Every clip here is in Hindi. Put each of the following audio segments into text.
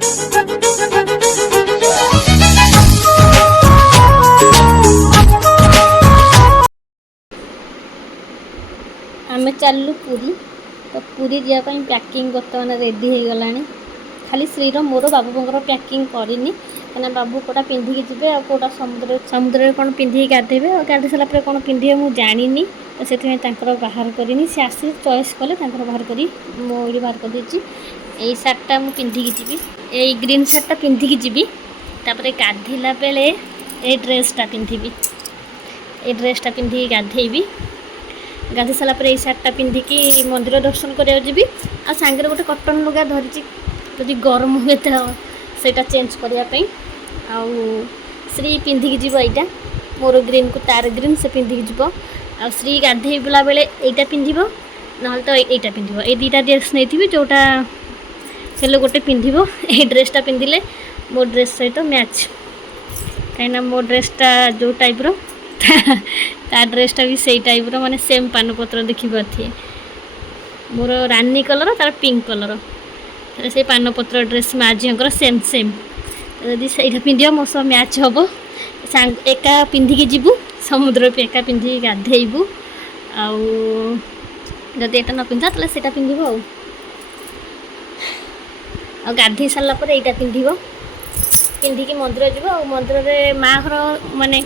आमे चलू पूरी तो पूरी जावाई पैकिंग बर्तमान रेडी हो गला खाली श्रीर मोर बाबूर पैकिंग करनी कहीं बाबू कोटा पिंधिकी जी आ कोटा समुद्र समुद्र कौन पिंधिकी गाधेबे और गाधे सारापर कौन पिंधे मुझे जानी तो से बाहर करनी सी आसी चॉइस कले बाहर करी मुझे बाहर कर यही सार्टा मुझे पिंधिकी जी यही ग्रीन सार्टा पिंधिकी जी तापर गाधेला बेले ये ड्रेसटा पिंधि ये ड्रेसटा पिंधिकी गाधेबी गाधे सारापर ये सार्टा पिंधिकी मंदिर दर्शन कराजी आ सांगे गोटे कटन लुगा धरी जदि गरम हुए तो सेटा चेंज करने आउ श्री पिंधिकी जीव यहाँ मोर ग्रीन को तार ग्रीन से पिंधिकी जीव आ श्री गाधेला बेले यहाँ पिंध ना तो यहाँ पिंध ये दुटा ड्रेस नहीं जोटा हेल्ले गोटे पिंध ये ड्रेसटा पिंधिले मो ड्रेस सहित मैच कहीं मो ड्रेसटा जो टाइप ता ड्रेसटा भी सही टाइप माने सेम पानपत्र देखी पारे मोर रानी कलर तार पिंक कलर से पानपत्र ड्रेस माँ झीर सेम सेम यदि से पिंध मो सब मैच हम सांग एका पिंधिकी जीवु समुद्र पे एका पिंधिकी गाधेबू आदि यहाँ न पिंधा तो से पिंधु आ गाधे सारापर यहाँ पिंध पिंधिकी मंदिर जीव आ मंदिर में माँ घर माने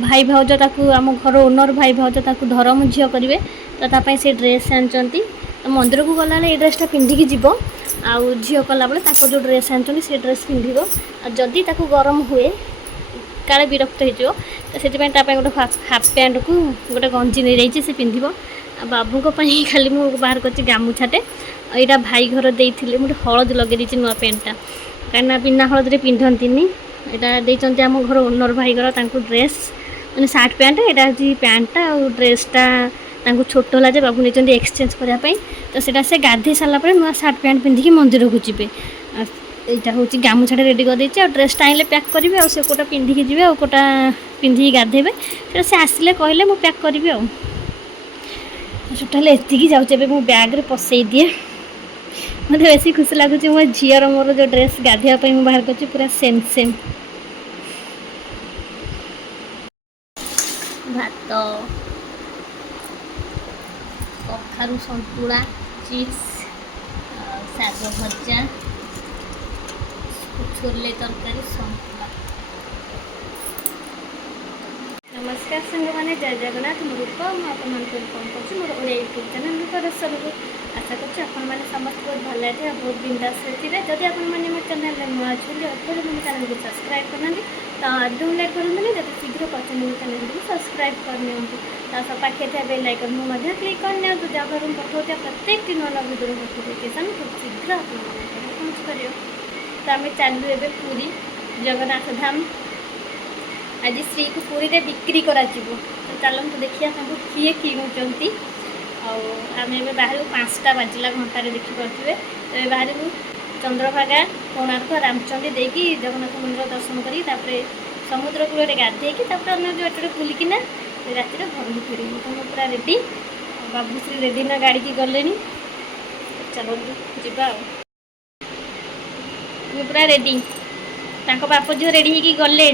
भाई भाउज ताकू आम घर ओनर भाई भाउज ताकू धर्म झील करेंगे तो तापाई से ड्रेस आनी मंदिर को गला ये ड्रेसटा पिंधिकी जीव आउ झील कला बेले जो ड्रेस आनी से ड्रेस पिंध जदि ताकू गरम हुए काले विरक्त हो तो से गोटे हाफ पैंट को गोटे गंजी नहीं जाइए से पिंध बाबू खाली मुझे बाहर कर गामुछाटे यहाँ भाई घर देते मुझे हलदी लगे देती नुआ पैंटा कहीं बिना हलदी पिंधती यहाँ देते आम घर ओनर भाई घर ड्रेस मैंने सार्ट पैंट यहाँ हूँ पैंटा और ड्रेसटा छोट है बाबू नहीं एक्सचेंज करने तो से गाधे सारापर नुआ सार्ट पैंट पिंधिकी मंदिर को जी यहाँ हूँ गामुछाटे रेडी कर देती ड्रेसटा आइले पैक करेंगे और से कोटा पिंधिकी जी और कोटा पिंधिकी गाधेबे से आसिले कहले मुझे पैक करी टोटाल एतिकी जाऊे मो बैग पसई दिए मत बेस खुशी लगुच मो झीर मोर जो ड्रेस गाधेवाई मुझे बाहर कर पूरा सेम सेम भात कखारू संतुला चिप्स शाग भजा छोले तरकारी संतुला। नमस्कार सांग मैंने जय जगन्नाथ रूप मुझे फोन कर मोर ओडिया यूट्यूब चैनल रूपर सबको आशा कर समस्त बहुत भल थे बहुत बिंदास थे जदि आपने मो चैनल नुआ अच्छे अथवा मो चैनल को सब्सक्राइब करना तो आदौ लाइक करेंगे जब शीघ्र पहुँचे मो चैनल को सब्सक्राइब कर पाखे थे बेल आइकन क्लिक करने जहाँ पठाऊे प्रत्येक नुआ भिडियो नोटिफिकेशन खूब शीघ्र आप पहुँच पार तो आम चलू ए पूरी जगन्नाथ धाम आज श्री को पूरी रे बिक्री करा तो चलते देखिए किए किणुंट आम ए बाहर 5टा बाजिला घंटे देखिपे तो ये बाहर चंद्रभागा कोणार्क रामचंडी देकी जगन्नाथ मंदिर दर्शन करी समुद्र कूल गाधेकी जो एटे बुलिकिना रातिर घर को फेर तो मुझे पूरा रेडी बाबूश्री रेडी ना गाड़ी की गले चलो जा पूरा रेडी बाप झील रेडी होगी गले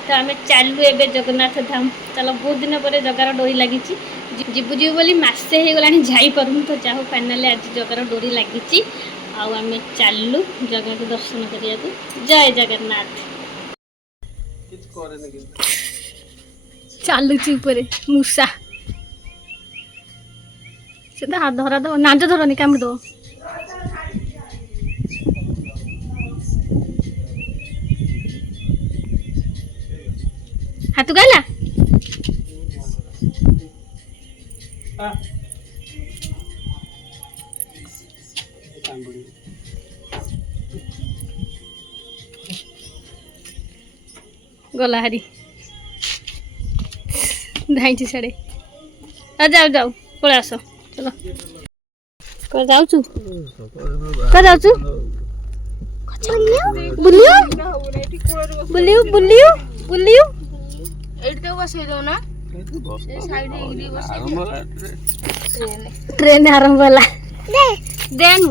तो आम चलू ए जगन्नाथ धाम चलो बहुत दिन पर जगार डोरी लगी जीवु जीव बोली मसे हो गला जापरूँ तो चाहू फाइनाली आज जगार डोरी लगी आम चलू जगह को दर्शन करने जय जगन्नाथ चलुची मूषा से हाथ धरा दो नाज धरनी कामुड़ दो हाथ गाला गला हारी धाई साड़े जाओ जाओ पलि आस चलो कह जाऊँ कह जाऊँ बुलियो बुलियो बुलियो बुलियो एठी बसई दो ना ट्रेन आरंभ होला देनु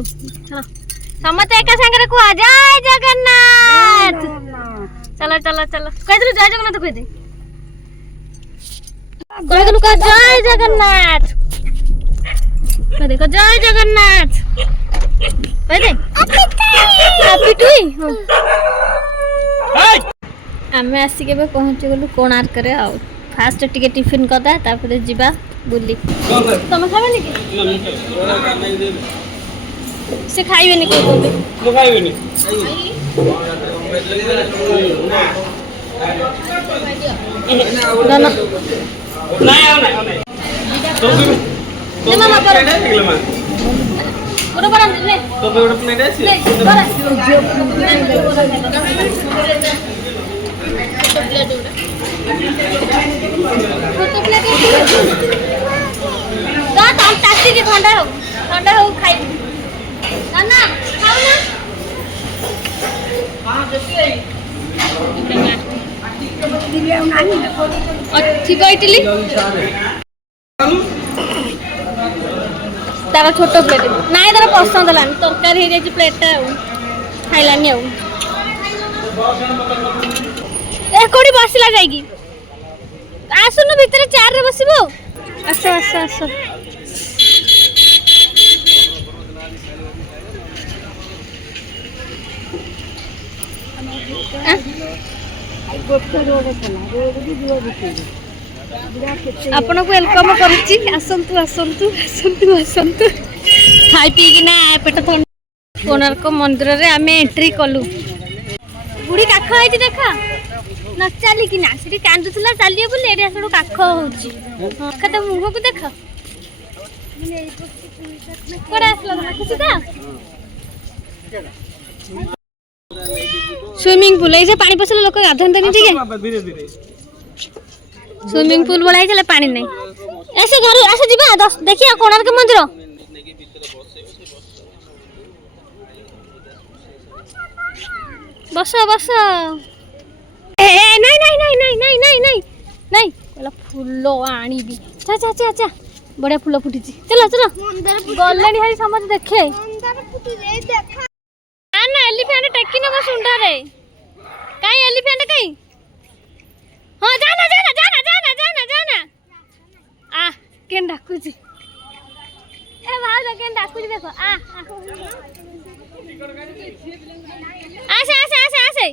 समते एका संगे को जय जगन्नाथ। चलो चलो चलो कह दे जय जगन्नाथ कह दे का जय जगन्नाथ कह दे जय जगन्नाथ कह दे पिटुई आमे आसी के पहुंची गलु कोणार्क रे आ फास्ट टिके टिफिन करदा तापर जीवा बुली तुम खाबे कि से खाइबे नि कोइ कोइ मो खाइबे नि ना ना नाही आव नाही तो ले मामा पर निकले मा ओरा पर ले तो ओडा प्लेट आहे ले पर फोटो प्लेट दा ताम ताती के ठंडा हो खाइ ना ना खाओ ना हां जति अच्छी बैठली तार छोट प्लेट नाई तार पसंद लानी तरकारी हो जाए प्लेटा खाइलानी कोड़ी बसला जाएगी आसुन भितर चार रे बसबो आस आस आस आपण को वेलकम करूची आसंतु आसंतु आसंतु आसंतु खाई पी कि ना पेट थंड कोणार्क मंदिर रे आमे एंट्री कलु बुढ़ी काख है देखा न चली कि ना सीटी कांदुला चलिए बोले एडी आसडू काख होउची खत मुह को देख कोडा असला ना कुछ दा स्विमिंग पूल ऐसे पानी पसले लोक गाधन ठीक है धीरे धीरे स्विमिंग पूल बोला चले पानी नहीं ऐसे घर ऐसे जीवा देखिए कोणार्क मंदिर बस बस नहीं नहीं नहीं नहीं नहीं नहीं नहीं नहीं बोला फूल आनी भी चा चा चा चा बढ़िया फूल फुटी चलो चलो गले हारी समझ देखे ना एलिफेंट टेकी न सुंडा रे काई एलिफेंट काई हां जाना जाना जाना जाना जाना जाना आ केन डाकुची ए भाव केन डाकुची देखो आ आसे आसे आसे आसे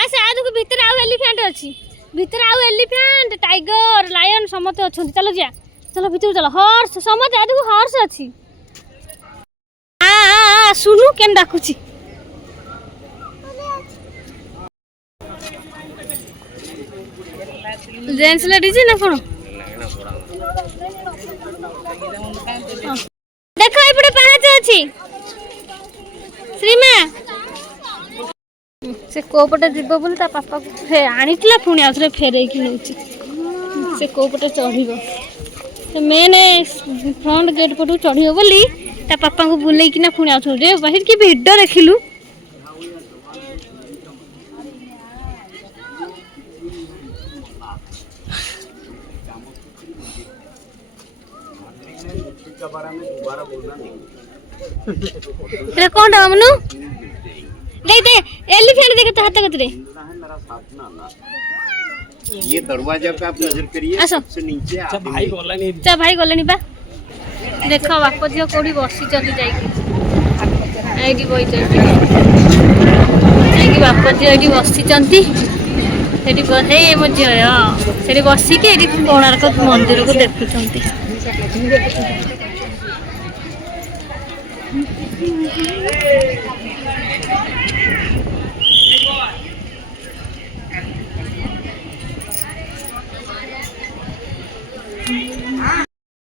आसे आदु को भीतर आउ एलिफेंट अछि भीतर आउ एलिफेंट टाइगर लायन समते अछन चलो जा चलो भीतर चलो हॉर्स समते आदु को हॉर्स अछि आ सुनु केन डाकुची जेंट्स लेडीज ना कोन देखो एपटे पाहाच अछि श्रीमा से कोपटे जीव बोली ता पापा को फे आनितला पुणी आथरे फेरे कि नउची से कोपटे चढ़िबो से मेन फ्रंट गेट पटू चढ़िबो बोली ता पापा को बुलेई कि ना पुणी आथरे रे बाहिर की भिड देखिलु रे कौन डा मनु देख दे एलिफेंट देख तो हाथ कतरे ये दरवाजा पे आप नजर करिए सबसे नीचे भाई गलानी बा देखो बाप झियो कोडी बसी चली जाई आईडी बई चली आईडी बाप झियो आईडी बसी चंती सेठी हे मो झियो सेठी बसी के एठी कोणार्क मंदिर को देखु चंती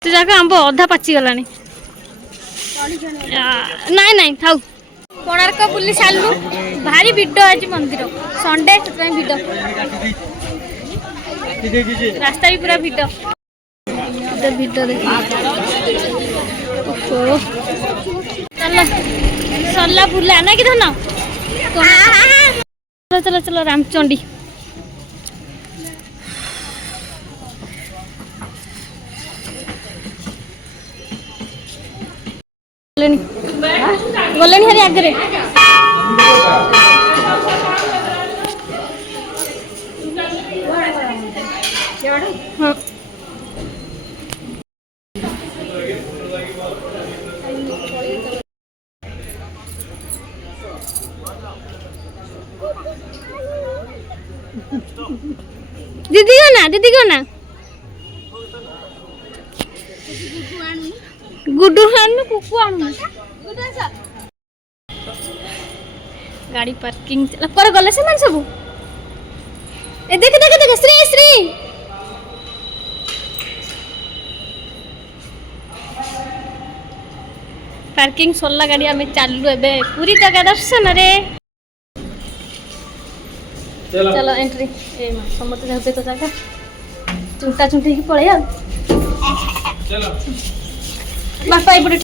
जाका आंब अधा पाची गलानी नाई नाई थाउ कोणार्क बुली सालु भारी भिड आज मंदिर संडे से भिड रास्ता भी पूरा भिड भिड देखिए चलो सरला बुला ना कि धन चलो चलो चलो रामचंडी गलेनी हरी रे हाँ दीदी को ना गुड्डू आनु कुकु आनु गाड़ी पार्किंग कर गले से मान सब ए देख देख देख श्री श्री पार्किंग सरला गाड़ी आम चालू ए पूरी जगह दर्शन रे चलो एंट्री ए समस्त जाते तो जगह चुंटा चुंटी की पड़े आ चलो बापा एपटे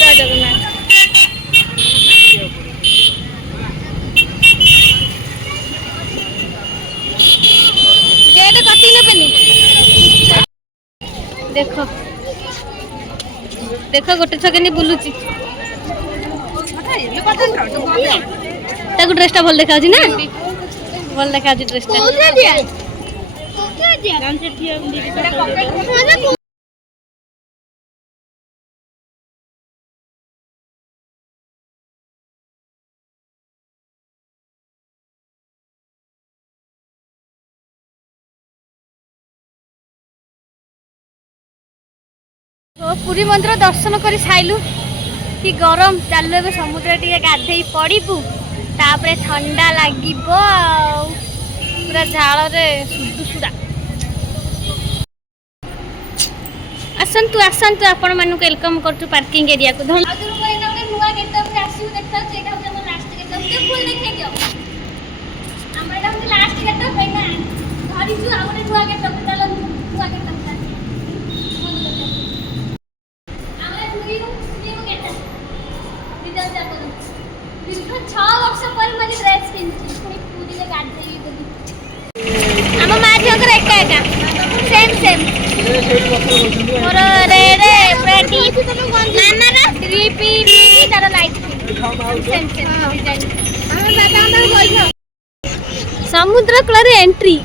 जय जगन्नाथ गेट कटी न पेनी देखो देखो गोटे छके बुलुची ताकू ड्रेसटा भल देखा ना भल देखा ड्रेसटा तो पुरी मंदिर दर्शन कर साइलु कि गरम चलो ए समुद्र टे गाधे पड़ू तापर ठंडा लगे पूरा झाड़ रे सुडुसुड़ा आसतु आसतु आपण मानू वेलकम करतु पार्किंग एरिया को आम माँ झील एका एका सेम सेम मोर रे रे पूरा डीप नाना रा डीपी डीपी तार लाइट सेम सेम डिजाइन समुद्र कूल एंट्री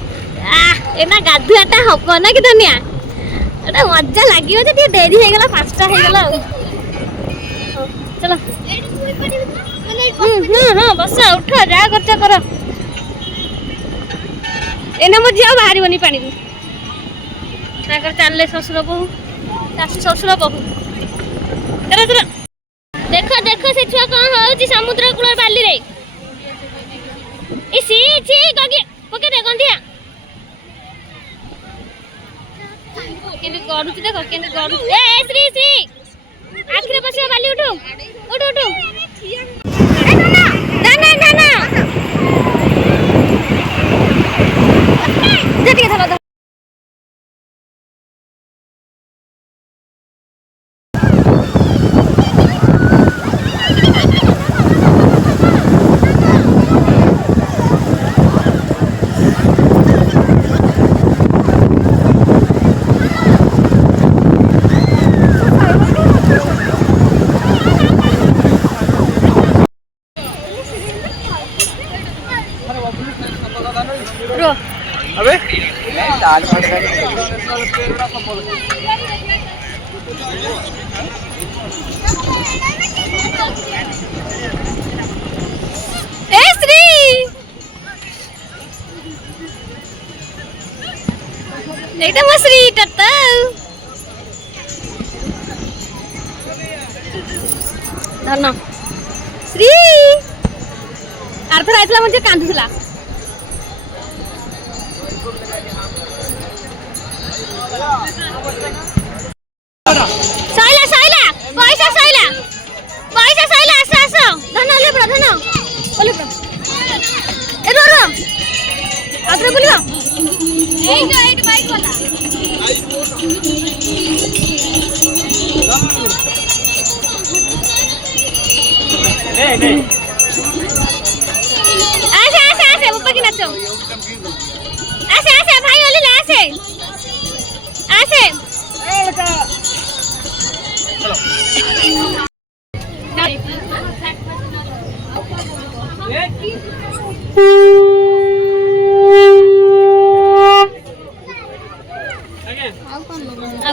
एना गाधुआटा हम ना कि धनिया एटा मजा लगे जे डेरी हो गला 5टा हो गला चलो हाँ बस उठ जा करचा कर एने मो झील बाहर बनी पानी ताकर चलले ससुर बहु शाशु ससुर बहु चलो चलो देखो देखो से छुआ कौन होची समुद्र कूल बाली रे इसी ची गगे पके दे गंदिया केने गडुची देखो केने गडु ए श्री श्री आखिरे बसिया बाली उठो उठो उठो ना ना ना ना जटिके धरो रो अबे ए श्री एटा मसरी टट्टा धरना श्री आर्थर आइतला म्हणजे कांदुला साइला साइला पैसा साइला आस आस धन ले ब्रो धन ओले ब्रो ए रो रो आद्रे बोलियो ए जो एट बाइक वाला नहीं नहीं आसे आसे आसे ऊपर की नाचो आसे आसे भाई ओली ले आसे आसे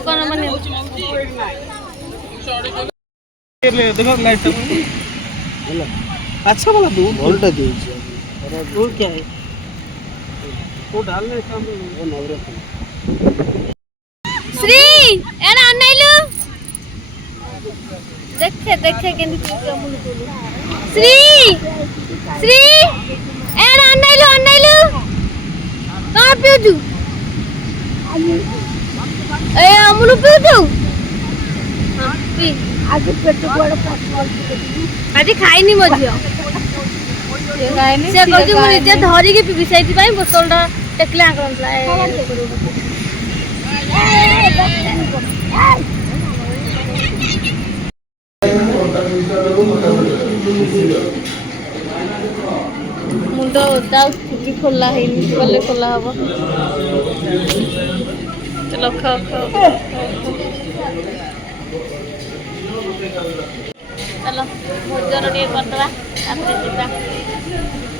कौन बने देखो लाइट अच्छा वाला दूध वोल्ट दी दूध क्या है वो डालने का वो नवरत्न श्री एना अन्नाइलु देखे देखे केंदी अमूल कोलु श्री श्री एना अन्नाइलु अन्नाइलु कौन पिउजु ए अमूल पिउजु हां पी आज पेट बड़ आज खाइनी मो झियो से गायनी से कहती मु निजे धरि के पिबी सैति पई बोतलटा टेकले आंकलन मुंड ओदा छुट्टी खोला है कले खोला हबो चलो खाओ खाओ चलो भोजन टे करदवा तापर जीवा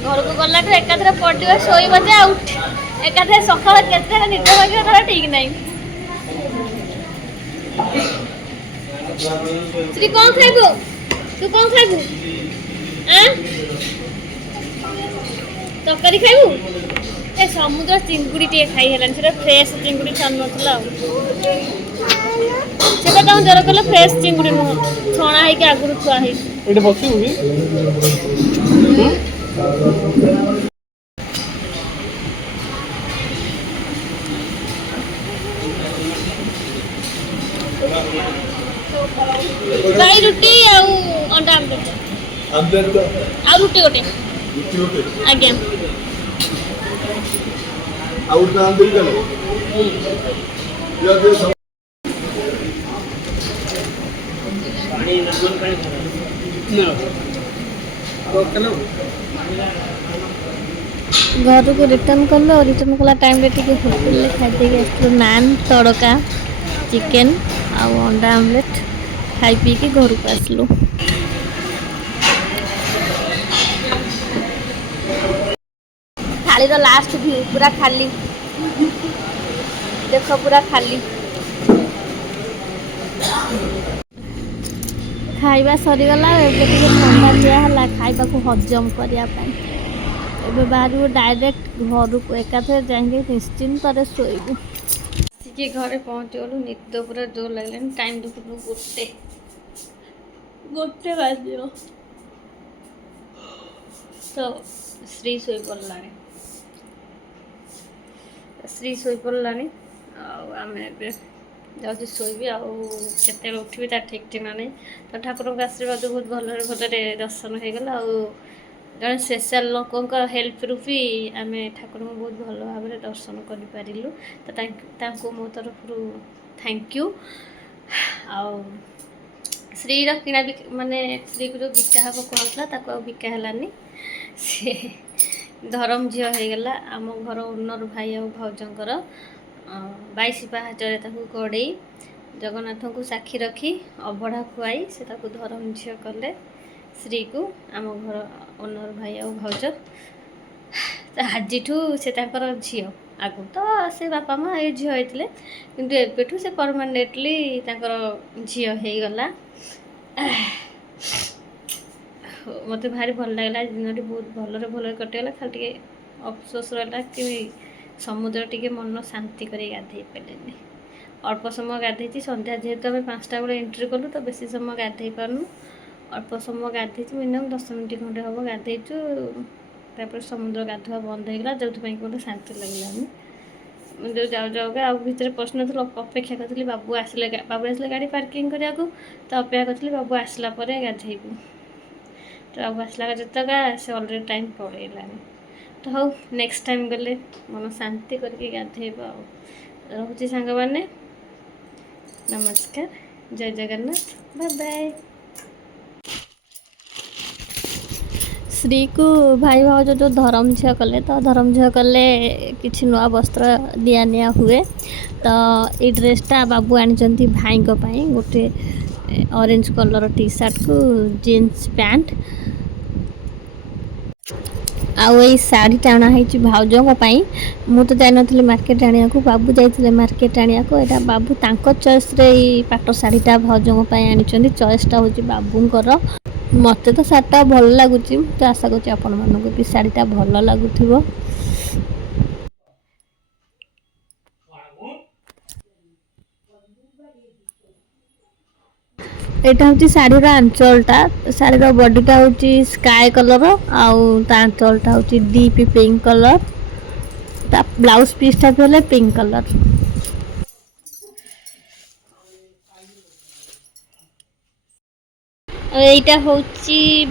घर को गलाठू एकाथरे पड़ियो शोइब जे उठ एकाथरे सकाळ केते निद भागियो तार ठीक नाही श्री कौन खाइबो तू कौन खाइबो हां तकारी खाइबो ए समुद्र चिंगुड़ी टे खाई हेलान से फ्रेश चिंगुड़ी छान नथला सेटा तो जरा कले फ्रेश चिंगुड़ी न छणा है कि आगुरु छुआ है एटे बसी हुई गाई रुटी आ अंडा आमलेट आमलेट आ रुटी गोटे आज्ञा आउट ना अंदर गलो या दे पानी नमन पानी ना तो कलो घर को रिटर्न कल और रिटर्न कला टाइम रे टिके होटल ले खाई दे आसलो नान तड़का चिकन आ अंडा आमलेट खाई पी के घर को आसलो थाली रो लास्ट व्यू पूरा खाली देखो पूरा खाली खाइबा सरीगला एबे टिके ठंडा दिया हला खाइबा को हजम करिया पाई एबे बाहर डायरेक्ट घर को एकाथे जाएंगे निश्चिंत रे सोइबू के घरे पहुँच गलु निद पूरा जोर लगलानी टाइम देखु गोटे बाजियो तो श्री शोई पड़लानी श्री शोई पड़लानी आम जाऊँ शोबी आते उठबी तार ठीक ठिकाना नहीं तो ठाकुर आशीर्वाद बहुत भलरे दर्शन हो गला जड़े स्पेशल लोकों हेल्प भी आम ठाकुर को बहुत भल भाव दर्शन करूँ तो मो तरफ थैंक यू आ श्री किना माने श्री को जो बिका हम कहला बिका हेलानी से धरम झील हो गला आम घर ओनर भाई और भाउजंकर 22 पाहाचरे गड़े जगन्नाथ को साक्षी रखी अबढ़ा खुआई से धरम झील कले श्री को आम घर ओनर भाई और भाउज आज से झील आगु तो से बापा माँ ये झील होते किंतु एबेठू से परमानेंटली झील हो गला मत भारी भल लगला दिन बहुत भलरे भलरे कटिगला खाली अफसोस रहा कि समुद्र टी मन शांति कर गाधे पारे अल्प समय गाधे संध्या जेहेतु आम 5टा बेले एंट्री कलु तो बेसी समय गाधे पार्नु अल्प समय गाधे मिनिमम 10 मिनिट खंडे हम गाधे समुद्र गाधुआ बंद होगा जो मतलब शांति लगलानी जो जाऊ जाऊगा आ भर प्रश्न थी अपेक्षा करी बाबू आसले गाड़ी पार्किंग करने तो अपेक्षा करी बाबू आसला गाधेबू तो बाबू आसला जितका से अलरेडी टाइम पड़ेलानी तो हाँ नेक्स्ट टाइम गले मन शांति करके गाधेबा रोचे सांग मैंने नमस्कार जय जगन्नाथ बाय बाय श्री को भाई भाउज जो धरम झील कले तो धरम झील कले किसी नुआ वस्त्र दिया निया हुए तो ये ड्रेसटा बाबू आनी भाई गोटे ऑरेंज कलर टी शर्ट को जीन्स पैंट आउ ये शाढ़ी टाणा है भाउजों मु तो जानी मार्केट आने को बाबू जाते मार्केट आने को यहाँ बाबू तांको चॉइस रे पाट शाढ़ीटा भाउजों आनी चॉइसटा हूँ बाबूंकर मत तो शाढ़ीटा भल लगुच तो आशा करुँच आपण मानक भी शाढ़ीटा भल लगुव। एटा हूँ शाढ़ीर आंचलटा शाढ़ीर बॉडीटा हूँ स्काई कलर आंचलटा हूँ डीप पिंक कलर ब्लाउज पीसटा भी है पिंक कलर। एटा हूँ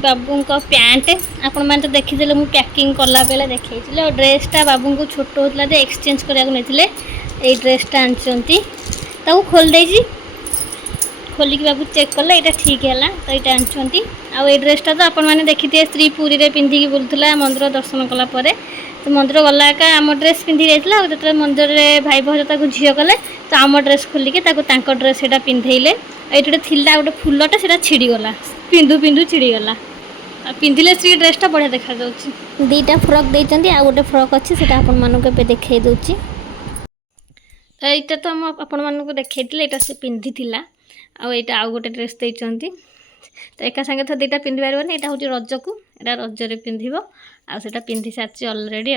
बाबू पैंट आपण मैंने तो देखी मुझे पैकिंग कला बेले देखी और ड्रेसटा बाबू को छोट होता एक्सचेंज कराया ये ड्रेसटा आनी खोल दे खोलिक बाबू चेक कले यहाँ ठीक है तो यहाँ आनी आउ ड्रेसटा तो आपण मैंने देखी थे स्त्री पुरी रे पिंधिकी बुलूला मंदिर दर्शन कलापर तो मंदिर गला आम ड्रेस पिंधि जाइए जो मंदिर में भाई भाज झील कले तो आम ड्रेस खोलिके ड्रेस यहाँ पिंधेले ये थी गोटे फुलटा से छिड़गला पिंधु पिंधु छिड़गला पिंधिले स्त्री ड्रेसटा बढ़िया देखा दीटा फ्रक देते आ गोटे फ्रक अच्छी से आपण मानक देखे दूची यहाँ तो आपण मानक देखी यहाँ से पिंधि आईटा आउ गोटे ड्रेस देते तो एका संगे तो दुटा पिंधि पार यहाँ हूँ रज को यहाँ रजरे पिंध आटा पिंधि सारी अलरेडी